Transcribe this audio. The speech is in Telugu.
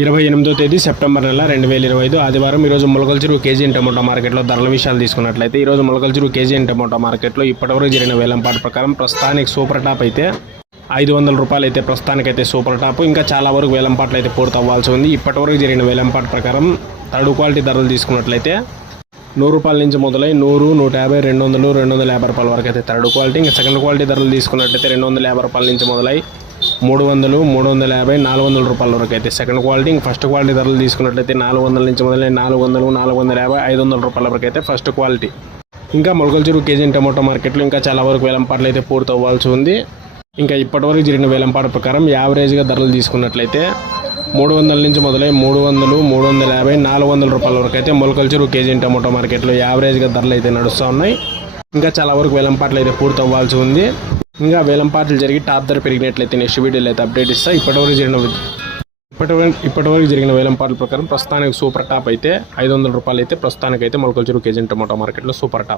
ఇరవై ఎనిమిదో తేదీ సెప్టెంబర్ నెల రెండు వేల ఇరవై ఐదు ఆదివారం ఈరోజు మొలకల చెరువు కేజీ టమోటా మార్కెట్లో ధరల విషయాలు తీసుకున్నట్లయితే ఈరోజు మొలకల చెరువు కేజీ టమోటా మార్కెట్లో ఇప్పటివరకు జరిగిన వేలంపాటు ప్రకారం ప్రస్తుతానికి సూపర్ టాప్ అయితే ఐదు వందల రూపాయలు అయితే ప్రస్తుతానికైతే సూపర్ టాప్. ఇంకా చాలా వరకు వేలంపాట్లు అయితే పూర్తవ్వాల్సి ఉంది. ఇప్పటివరకు జరిగిన వేలంపాటు ప్రకారం థర్డ్ క్వాలిటీ ధరలు తీసుకున్నట్లయితే నూరు రూపాయల నుంచి మొదలై నూరు నూట యాభై రెండు వందలు రెండు వందల యాభై రూపాయల వరకు అయితే థర్డ్ క్వాలిటీ. ఇంకా సెకండ్ క్వాలిటీ ధరలు తీసుకున్నట్లయితే రెండు వందల యాభై రూపాయల నుంచి మొదలై మూడు వందలు మూడు వందల యాభై నాలుగు వందల రూపాయల వరకు అయితే సెకండ్ క్వాలిటీ ఇంకా ఫస్ట్ క్వాలిటీ ధరలు తీసుకున్నట్లయితే నాలుగు వందల నుంచి మొదలై నాలుగు వందలు నాలుగు వందల యాభై ఐదు వందల రూపాయల వరకు అయితే ఫస్ట్ క్వాలిటీ ఇంకా మొలకల చెరువు కేజీ టమోటో మార్కెట్లో ఇంకా చాలా వరకు వేలంపాట్లు అయితే పూర్తి అవ్వాల్సి ఉంది. ఇంకా ఇప్పటివరకు జరిగిన వేలంపాట ప్రకారం యావరేజ్గా ధరలు తీసుకున్నట్లయితే మూడు వందల నుంచి మొదలై మూడు వందలు మూడు వందల యాభై నాలుగు వందల రూపాయల వరకు అయితే మొలకల చెరువు కేజీ టమోటో మార్కెట్లో యావరేజ్గా ధరలు అయితే నడుస్తూ ఉన్నాయి. ఇంకా చాలా వరకు వేలంపాట్లు అయితే పూర్తి అవ్వాల్సి ఉంది. ఇంకా వేలంపాట్లు జరిగి టాప్ ధర పెరిగినట్లయితే నెక్స్ట్ వీడియోలో అయితే అప్డేట్ ఇస్తా. ఇప్పటివరకు జరిగిన ఇప్పటివరకు ఇప్పటివరకు జరిగిన వేలంపాట్ల ప్రకారం ప్రస్తుతానికి సూపర్ టాప్ అయితే ఐదు వందల రూపాయలు అయితే ప్రస్తుతానికి అయితే మొలకల చెరువు కేజీ టమోటా మార్కెట్లో సూపర్ టాప్.